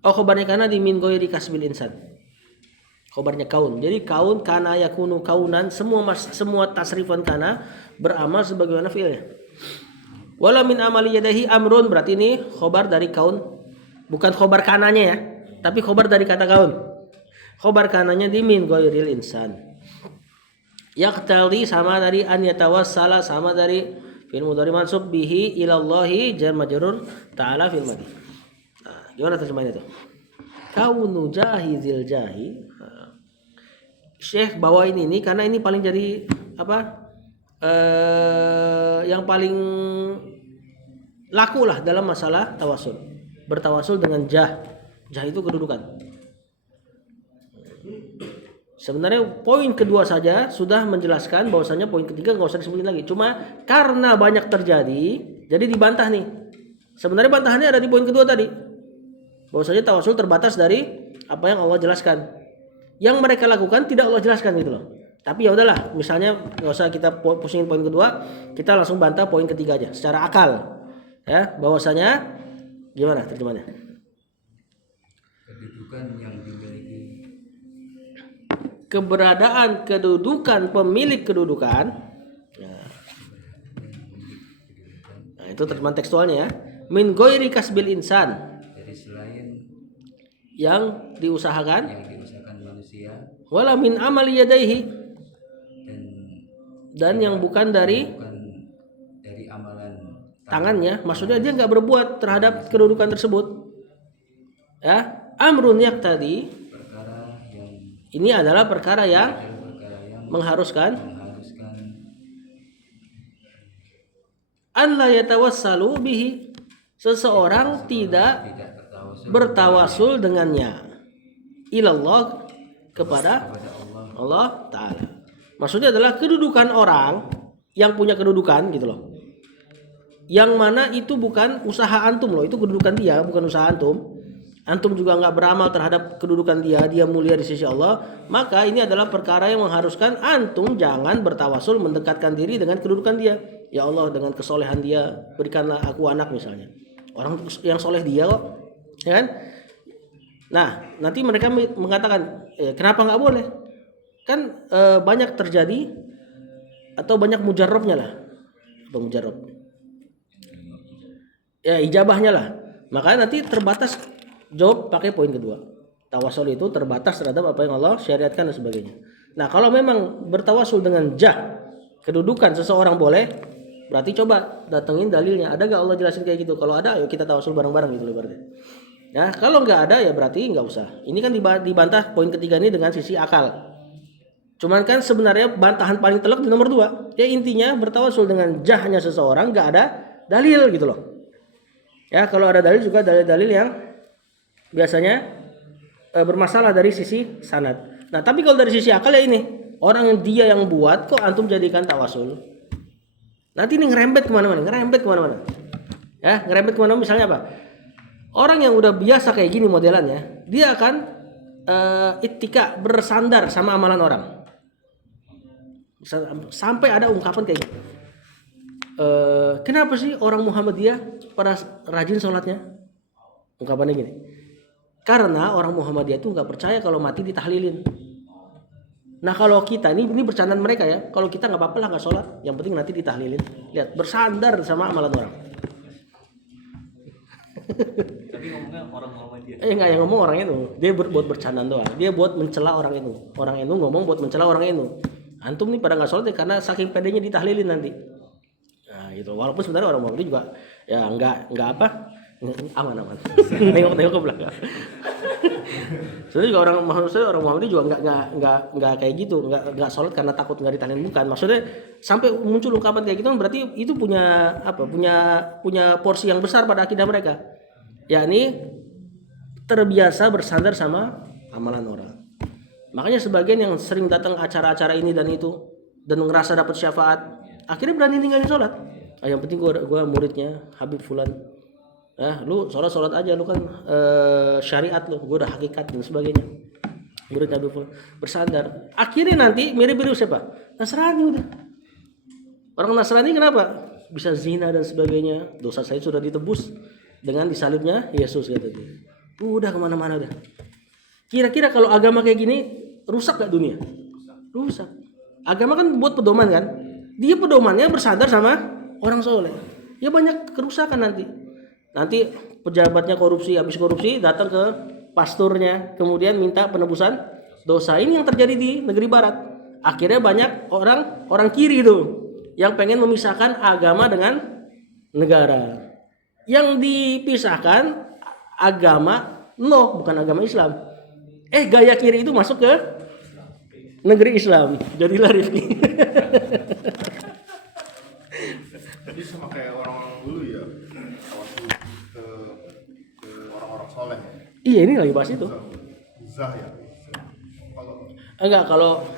Oh, khobarnya kana di min ghairi kasbil insan. Khobarnya kaun. Jadi kaun, kana yakunu kaunan, semua tasrifan kana beramal sebagaimana fi'ilnya. Wala min amali yadahi amrun, berarti ini khobar dari kaun, bukan khobar kananya ya, tapi khobar dari kata kaun. Khobar kananya di min ghairil insan. Yaqtali sama dari an yatawassala, sama dari fi'il mudhari mansub bihi ilallahi jar majrur ta'ala fil madhi. Nah, gimana terjemahannya tuh? Kaunu jahizil jahi. Syekh bawain ini karena ini paling jadi yang paling laku lah dalam masalah tawasul. Bertawasul dengan jah. Jah itu kedudukan. Sebenarnya poin kedua saja sudah menjelaskan, bahwasanya poin ketiga nggak usah disebutin lagi. Cuma karena banyak terjadi, jadi dibantah nih. Sebenarnya bantahannya ada di poin kedua tadi. Bahwasanya tawasul terbatas dari apa yang Allah jelaskan. Yang mereka lakukan tidak Allah jelaskan gitu loh. Tapi ya udahlah, misalnya nggak usah kita pusingin poin kedua, kita langsung bantah poin ketiga aja secara akal. Ya, bahwasanya gimana terjemahnya? Kedudukan yang dimiliki, keberadaan kedudukan pemilik kedudukan. Nah, itu terjemahan tekstualnya ya. Min ghairi kasbil insan, dari selain yang diusahakan manusia, wala min amali yadaihi, dan yang bukan dari amalan tangannya. Maksudnya dia nggak berbuat terhadap kedudukan tersebut. Ya, amrun yaqtadi, perkara yang ini adalah perkara yang mengharuskan an la yatawassalu bihi, seseorang tidak bertawasul dengannya ilallah, kepada Allah Ta'ala. Maksudnya adalah kedudukan orang yang punya kedudukan gitu loh, yang mana itu bukan usaha antum loh, itu kedudukan dia, bukan usaha antum. Antum juga nggak beramal terhadap kedudukan dia mulia di sisi Allah. Maka ini adalah perkara yang mengharuskan antum jangan bertawasul mendekatkan diri dengan kedudukan dia. Ya Allah, dengan kesolehan dia berikanlah aku anak misalnya. Orang yang soleh dia kok, ya kan? Nah, nanti mereka mengatakan, kenapa nggak boleh? Kan banyak terjadi atau banyak mujarrabnya lah. Apa mujarrab? Ya, ijabahnya lah. Makanya nanti terbatas jawab pakai poin kedua. Tawasul itu terbatas terhadap apa yang Allah syariatkan dan sebagainya. Nah, kalau memang bertawasul dengan jah, kedudukan seseorang boleh, berarti coba datengin dalilnya. Ada gak Allah jelasin kayak gitu? Kalau ada, ayo kita tawasul bareng-bareng gitu berarti. Nah, kalau nggak ada ya berarti nggak usah. Ini kan dibantah poin ketiga ini dengan sisi akal. Cuman kan sebenarnya bantahan paling telak di nomor 2. Ya intinya bertawasul dengan jahnya seseorang nggak ada dalil gitu loh. Ya kalau ada dalil juga dalil-dalil yang biasanya bermasalah dari sisi sanad. Nah tapi kalau dari sisi akal ya ini orang yang dia yang buat kok antum jadikan tawasul. Nanti ini ngerembet kemana-mana. Ya ngerembet kemana-mana misalnya apa? Orang yang udah biasa kayak gini modelannya, dia akan ittika bersandar sama amalan orang. Sampai ada ungkapan kayak gitu. Kenapa sih orang Muhammadiyah pada rajin sholatnya? Ungkapannya gini. Karena orang Muhammadiyah itu nggak percaya kalau mati ditahlilin. Nah kalau kita ini bercandaan mereka ya. Kalau kita nggak apa-apa lah nggak sholat, yang penting nanti ditahlilin. Lihat bersandar sama amalan orang. Tapi ngomongnya orang Muhammadiyah. Enggak yang ngomong orang itu. Dia buat bercandaan doang. Dia buat mencela orang itu. Orang itu ngomong buat mencela orang itu. Antum nih pada nggak sholat ya karena saking pedenya ditahlilin nanti. Nah gitu. Walaupun sebenarnya orang Muhammadiyah juga ya nggak apa. Aman. Tengok ke belakang. Sebenarnya juga orang Muhammadiyah juga nggak kayak gitu, nggak sholat karena takut nggak ditahlilin, bukan. Maksudnya sampai muncul ungkapan kayak gitu berarti itu punya porsi yang besar pada akidah mereka. Yakni terbiasa bersandar sama amalan orang. Makanya sebagian yang sering datang acara-acara ini dan itu dan ngerasa dapat syafaat, akhirnya berani tinggalin sholat. Yang penting gua muridnya Habib Fulan. Lu sholat aja, lu kan syariat lu, gue udah hakikat dan sebagainya. Murid Habib Fulan bersandar. Akhirnya nanti mirip-mirip siapa? Nasrani udah. Orang Nasrani kenapa? Bisa zina dan sebagainya. Dosa saya sudah ditebus dengan disalibnya Yesus kata dia. Udah kemana-mana udah. Kira-kira kalau agama kayak gini rusak gak dunia? Rusak. Agama kan buat pedoman kan? Dia pedomannya bersandar sama orang soleh. Ya banyak kerusakan nanti. Nanti pejabatnya habis korupsi datang ke pasturnya, kemudian minta penebusan dosa. Ini yang terjadi di negeri barat. Akhirnya banyak orang kiri itu yang pengen memisahkan agama dengan negara. Yang dipisahkan agama bukan agama Islam. Gaya kiri itu masuk ke negeri Islam. Jadilah Rifki. Jadi sama kayak orang-orang dulu ya, tawasul ke orang-orang soleh. Iya ini lagi bahas itu. Zah ya. Kalau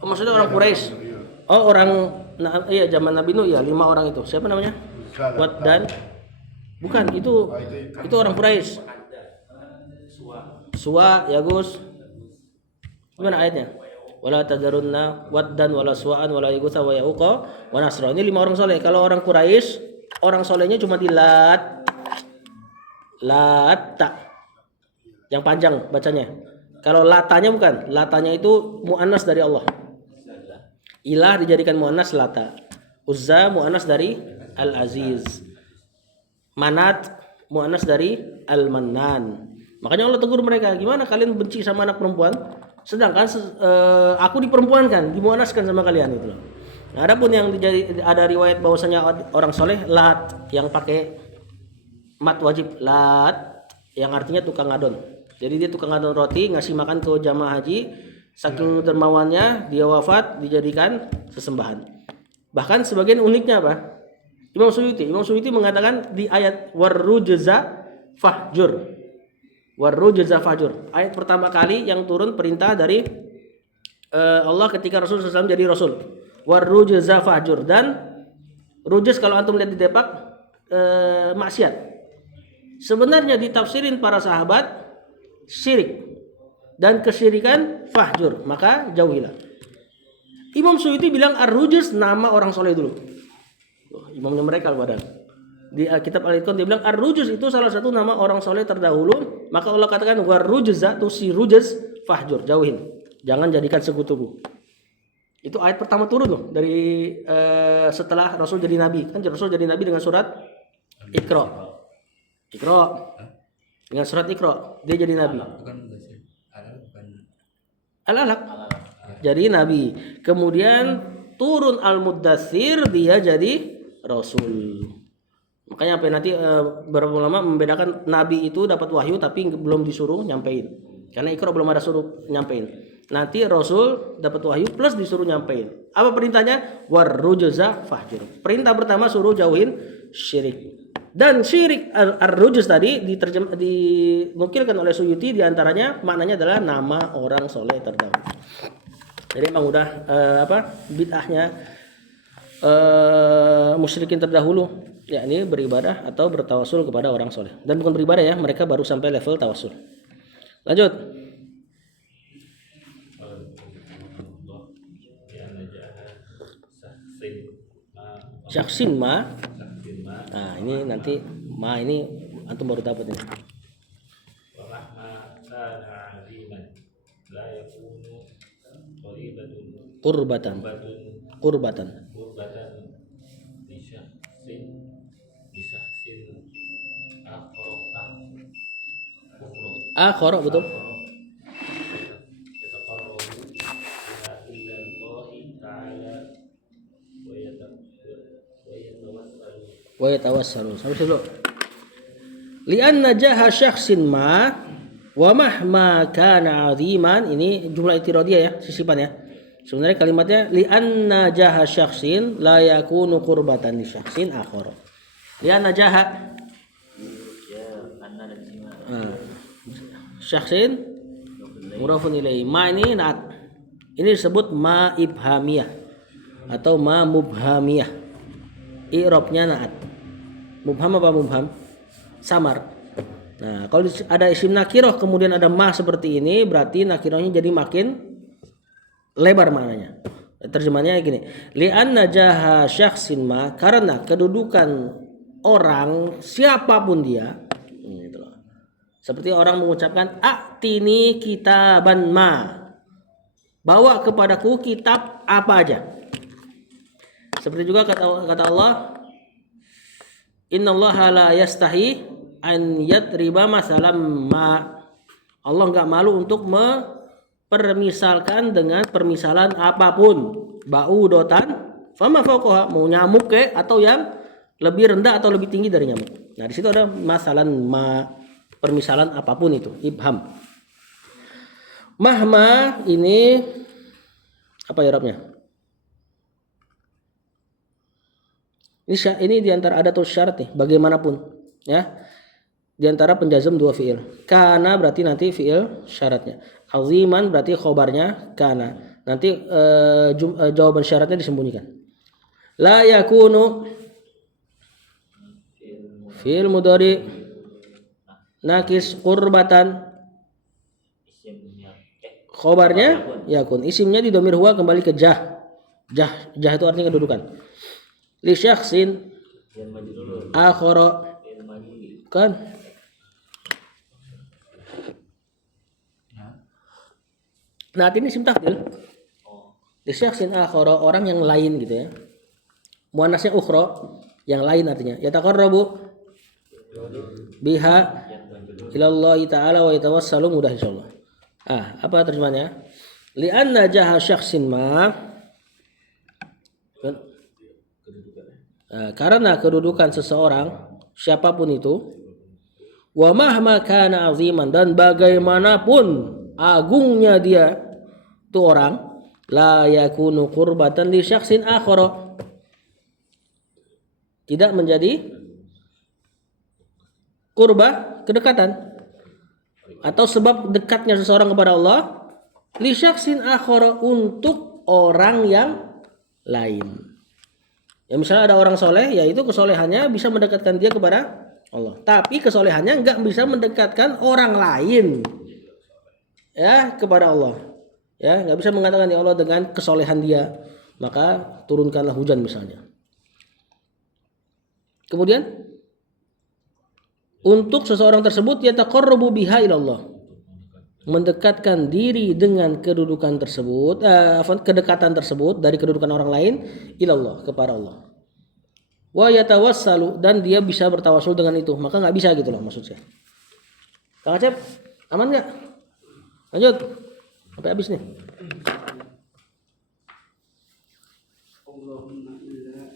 maksudnya orang Quraisy. Oh iya zaman Nabi Nuh ya 5 orang itu. Siapa namanya? Wad dan bukan itu orang Quraisy. Suwa, Yagus. Gimana ayatnya? Wala tadarunna waddan wala suwa'an wala yaghutsa wa ya'uqa wa nasra. Ini 5 orang soleh. Kalau orang Quraisy, orang solehnya cuma di Lata. Yang panjang bacanya. Kalau latanya bukan. Latanya itu muannas dari Allah. Ilah dijadikan muannas Lata. Uzza muannas dari Al-Aziz. Manat muannas dari Al-Mannan. Makanya Allah tegur mereka, gimana kalian benci sama anak perempuan, sedangkan aku diperempuankan, dimuannaskan sama kalian itu. Nah, adapun yang ada riwayat bahwasanya orang soleh lat yang pakai mat wajib lat yang artinya tukang ngadon. Jadi dia tukang ngadon roti, ngasih makan ke jamaah haji, saking dermawannya dia wafat dijadikan sesembahan. Bahkan sebagian uniknya apa? Imam Suyuti mengatakan di ayat warrujza fahjur. Warrujza fajur. Ayat pertama kali yang turun perintah dari Allah ketika Rasul SAW jadi Rasul. Warrujza fajur. Dan rujuz kalau antum lihat di Depak maksiat. Sebenarnya ditafsirin para sahabat syirik dan kesyirikan fahjur, maka jauhilah. Imam Suyuti bilang ar-rujuz nama orang soleh dulu. Imamnya mereka padahal. Di kitab Al-Itqan dia bilang ar-rujuz itu salah satu nama orang soleh terdahulu, maka Allah katakan war-rujza tu si rujuz fahjur, jauhin. Jangan jadikan sekutuku. Itu ayat pertama turun loh dari setelah Rasul jadi nabi. Kan Rasul jadi nabi dengan surat Iqra. Dengan surat Iqra dia jadi nabi. Bukan sih. Ada bukan. Al-Alaq jadi nabi. Kemudian turun Al-Muddatsir dia jadi rasul. Makanya apa nanti beberapa ulama membedakan nabi itu dapat wahyu tapi belum disuruh nyampein. Karena Iqra belum ada suruh nyampein. Nanti rasul dapat wahyu plus disuruh nyampein. Apa perintahnya? Warrujza fahjur. Perintah pertama suruh jauhin syirik. Dan syirik ar-rujuz tadi dinukilkan oleh Suyuti diantaranya maknanya adalah nama orang soleh terdahulu. Jadi emang udah bid'ahnya musyrikin terdahulu yakni beribadah atau bertawasul kepada orang soleh. Dan bukan beribadah ya, mereka baru sampai level tawasul. Lanjut. Syaksin ma. Nah ini nanti ma ini antum baru dapat ini. Kurbatan. Akhara betul. Wa yatawassalu. Sampai dulu. Li'anna jaha syakhsin ma wa mahma kana 'aziman, ini jumlah itiradiyah ya, sisipan ya. Sebenarnya kalimatnya li'anna jaha syakhsin la yakunu qurbatan li syakhsin akhar. Li'anna jaha syakhsin mudhafun ilaihi. Ma ini naat. Ini disebut ma ibhamiyah atau ma mubhamiyah. I'rabnya naat. Mubham apa mubham? Samar. Nah, kalau ada isim nakiroh kemudian ada ma seperti ini, berarti nakirohnya jadi makin lebar maknanya. Terjemahnya gini, li'anna jaha syakhsin ma, karena kedudukan orang siapapun dia, gitu loh. Seperti orang mengucapkan atini kitaban ma, bawa kepadaku kitab apa aja. Seperti juga kata Allah, innallaha la yastahi an yatriba masalam ma. Allah enggak malu untuk mempermisalkan dengan permisalan apapun. Ba'udotan fama fawqaha, mau nyamuk atau yang lebih rendah atau lebih tinggi dari nyamuk. Nah, di situ ada masalan ma, permisalan apapun itu, ibham. Mahma ini apa i'rabnya? Ini diantara adatul syarat nih, bagaimanapun ya, diantara penjazm dua fiil. Kana berarti nanti fiil syaratnya, aziman berarti khobarnya kana, nanti jawaban syaratnya disembunyikan. La yakunu fiil mudhari nakis qurbatan, khobarnya yakun, isimnya didomir huwa kembali ke jah itu artinya kedudukan. Li syakhsin akhara kan. Nah ini isim tafdil. Li syakhsin akhara, orang yang lain gitu ya. Muannasnya ukhra, yang lain artinya. Yataqarrabu biha ilallahi ta'ala wa yatawassalu, mudah insyaallah. Apa terjemahnya? Li anna jaha syakhsin ma, karena kedudukan seseorang siapapun itu, wa mahma kana aziman, dan bagaimanapun agungnya dia itu orang, la yakunu qurbatan li syakhsin akhara, tidak menjadi qurba, kedekatan atau sebab dekatnya seseorang kepada Allah, li syakhsin akhara, untuk orang yang lain. Ya misalnya ada orang soleh, yaitu kesolehannya bisa mendekatkan dia kepada Allah. Tapi kesolehannya nggak bisa mendekatkan orang lain ya kepada Allah. Ya nggak bisa mengatakan ya Allah dengan kesolehan dia, maka turunkanlah hujan misalnya. Kemudian untuk seseorang tersebut yataqarrabu biha ilallah, mendekatkan diri dengan kedudukan tersebut, kedekatan tersebut dari kedudukan orang lain, ilallah, kepada Allah. Wa yatawassalu, dan dia bisa bertawasul dengan itu, maka nggak bisa gitu loh maksud saya. Kang Acep, aman nggak? Lanjut. Sampai habis nih. Allahumma illa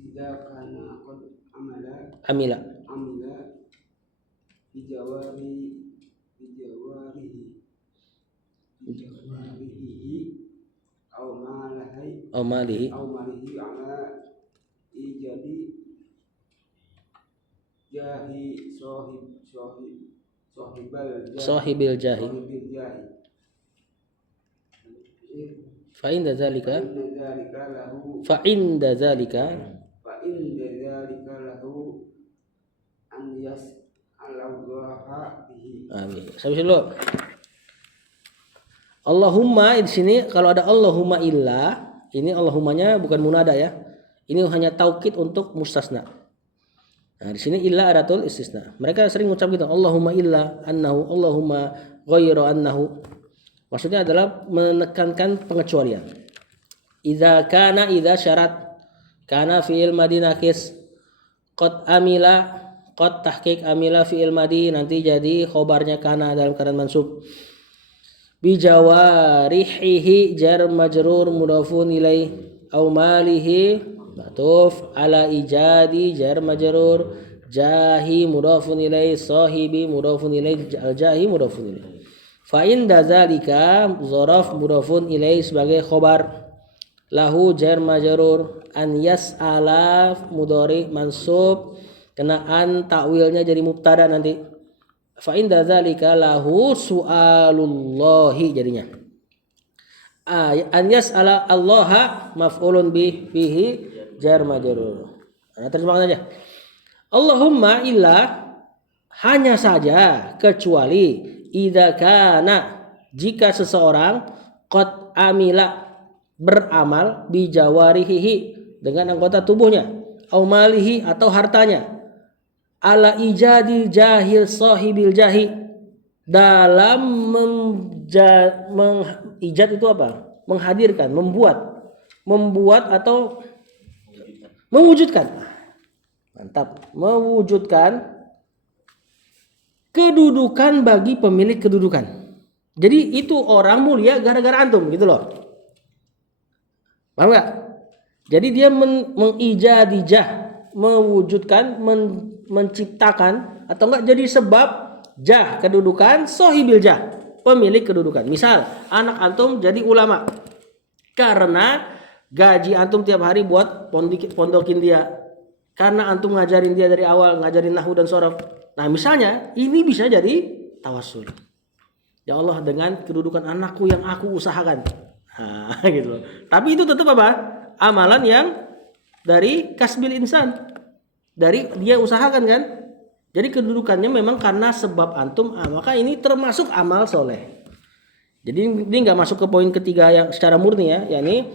idza kana qad Amila. bijawarihi aw Malihi. ala ijadi jahi Sahibil jahi. Fa inda zalika lahu an yas'alallaha bihi. Amin. Sampai dulu. Allahumma di sini kalau ada Allahumma illa, ini Allahummanya bukan munada ya. Ini hanya taukid untuk mustasna. Nah, di sini illa adatul istisna. Mereka sering mengucap gitu, Allahumma illa annahu, Allahumma ghairu annahu. Maksudnya adalah menekankan pengecualian. Idza syarat kana fi'il madi nakis qad tahqiq amila fi'il madi nanti jadi khobarnya kana dalam keadaan mansub. Bijawarihi jar majrur mudhafun ilaih au malihi matuf ala ijadi jar majrur jahi mudhafun ilaih sahibi mudhafun ilaih jahi mudhafun ilaih. Fa inda zalika dzaraf mudhafun ilaih sebagai khobar, lahu jar majrur, an yas'ala mudhari mansub kena an takwilnya jadi mubtada nanti. Fa inda zalika lahu su'alullahi jadinya. An yas'ala allaha maf'ulun bihi jar majrur. Nah, terjemahkan aja. Allahumma illa hanya saja kecuali idza kana jika seseorang qad amila beramal bijawarihi dengan anggota tubuhnya au malihi atau hartanya ala ijadi jahil sahibil jahi dalam ijad itu apa? Menghadirkan, membuat atau mewujudkan. Mantap, mewujudkan kedudukan bagi pemilik kedudukan. Jadi itu orang mulia gara-gara antum gitu loh. Paham enggak? Jadi dia mengijadijah, mewujudkan, menciptakan atau enggak jadi sebab jah kedudukan sahibil jah pemilik kedudukan. Misal anak antum jadi ulama karena gaji antum tiap hari buat pondokin dia, karena antum ngajarin dia dari awal, ngajarin nahwu dan sorof. Nah misalnya ini bisa jadi tawassul. Ya Allah dengan kedudukan anakku yang aku usahakan. Nah, gitu loh. Tapi itu tetap apa? Amalan yang dari kasbil insan. Dari dia usahakan kan. Jadi kedudukannya memang karena sebab antum, maka ini termasuk amal soleh. Jadi ini nggak masuk ke poin ketiga yang secara murni ya, yakni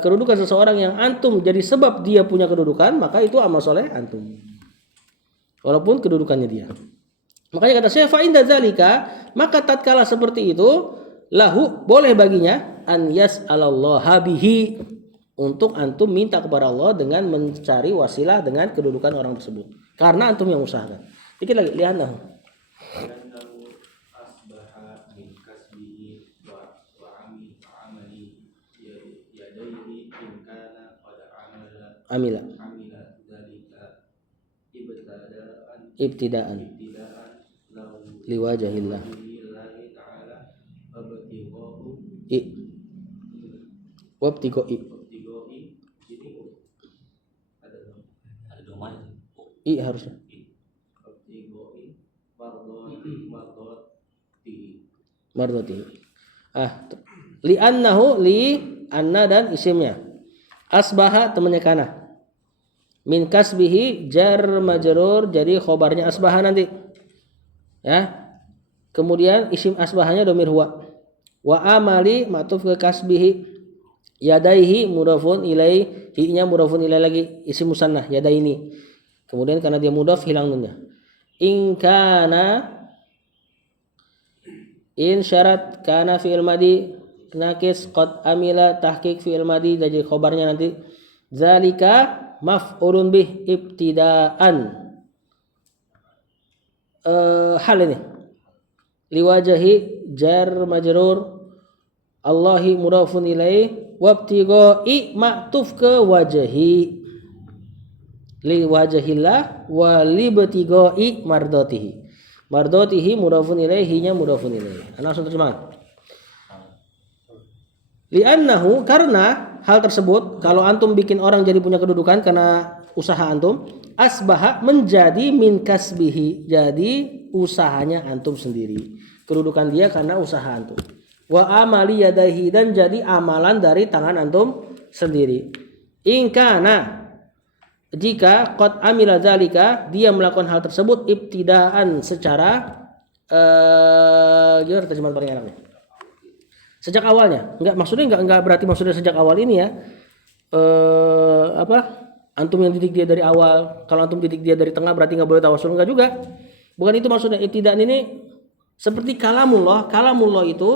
kedudukan seseorang yang antum jadi sebab dia punya kedudukan, maka itu amal soleh antum. Walaupun kedudukannya dia. Makanya kata saya fa inda zalika, maka tatkala seperti itu lahu boleh baginya an yas'alallaha bihi, untuk antum minta kepada Allah dengan mencari wasilah dengan kedudukan orang tersebut. Karena antum yang usahakan. Dikit lagi, lihat nah. Amila. Ibtidaan. Liwajahillah. Wabtiqoi. I harusnya. Mardoti. Li annahu li anna dan isimnya. Asbaha temannya kana. Min kasbihi jar majrur jadi khobarnya asbaha nanti. Ya. Kemudian isim asbahanya domir huwa. Wa amali ma'tuf ke kasbihi. Yadaihi mudhafun ilai, hi-nya mudhafun ilai lagi isim musannah yadaini. Kemudian karena dia mudhaf hilang nunnya. In syarat kana fi'il madi nakis qad amila tahqiq fi'il madi jadi khobarnya nanti zalika maf'ulun bih ibtidaan. hal ini. Liwajahi jar majrur Allahi mudhafun ilaih wabtighai ma'tuf ke wajahi liwajahillah wa libtighai mardatihi mudhafun ilaihi nya mudhafun ilaih. Ana langsung terjemahkan. Li'annahu karena hal tersebut kalau antum bikin orang jadi punya kedudukan karena usaha antum asbaha menjadi min kasbihi jadi usahanya antum sendiri. Kedudukan dia karena usaha antum. Wa amali yadahi dan jadi amalan dari tangan antum sendiri. Ingkana jika qad amila zalika dia melakukan hal tersebut ibtidaan secara gimana terjemahan paling enaknya? Sejak awalnya. Enggak berarti maksudnya sejak awal ini ya. Antum yang didik dia dari awal. Kalau antum didik dia dari tengah berarti enggak boleh tawasul, enggak juga. Bukan itu maksudnya. Ibtidaan ini seperti kalamullah itu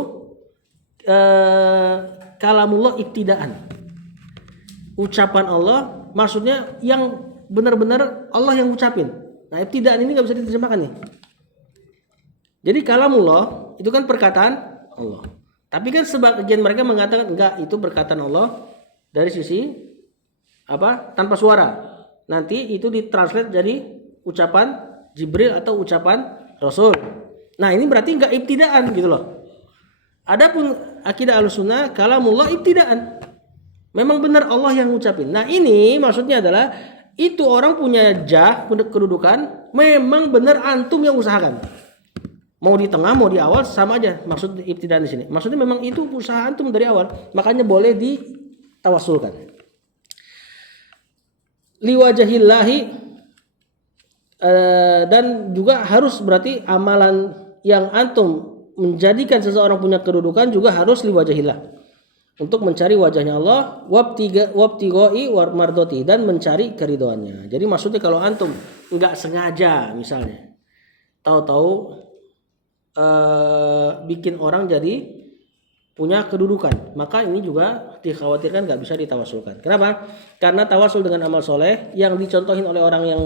kalamullah ibtidaan. Ucapan Allah maksudnya yang benar-benar Allah yang ucapin. Nah, ibtidaan ini enggak bisa diterjemahkan nih. Jadi kalamullah itu kan perkataan Allah. Tapi kan sebagian mereka mengatakan enggak, itu perkataan Allah dari sisi tanpa suara. Nanti itu ditranslate jadi ucapan Jibril atau ucapan Rasul. Nah, ini berarti enggak ibtidaan gitu loh. Adapun akidah Ahlussunnah kalamullah ibtidaan. Memang benar Allah yang ngucapin. Nah, ini maksudnya adalah itu orang punya kedudukan, memang benar antum yang usahakan. Mau di tengah, mau di awal sama aja maksud ibtidaan di sini. Maksudnya memang itu usaha antum dari awal, makanya boleh ditawasulkan. Liwajahillahi dan juga harus berarti amalan yang antum menjadikan seseorang punya kedudukan juga harus liwajahillah untuk mencari wajahnya Allah wabtighai mardati dan mencari keridhoannya. Jadi maksudnya kalau antum enggak sengaja misalnya tahu-tahu bikin orang jadi punya kedudukan, maka ini juga dikhawatirkan enggak bisa ditawasulkan. Kenapa? Karena tawasul dengan amal soleh yang dicontohin oleh orang yang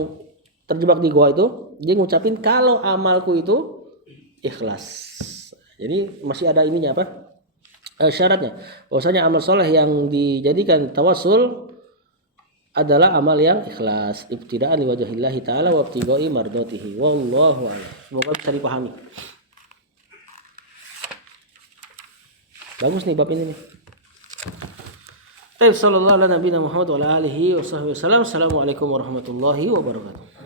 terjebak di gua itu, dia ngucapin kalau amalku itu ikhlas. Jadi masih ada ininya syaratnya. Bahwasanya amal soleh yang dijadikan tawasul adalah amal yang ikhlas. Ibtidaan liwajahillahi ta'ala wa ibtighai mardatihi. Wallahu a'lam. Semoga bisa dipahami. Bagus nih bab ini nih. Sallallahu ala nabiyina Muhammad wa ala alihi wa sahbihi wasallam. Assalamualaikum warahmatullahi wabarakatuh.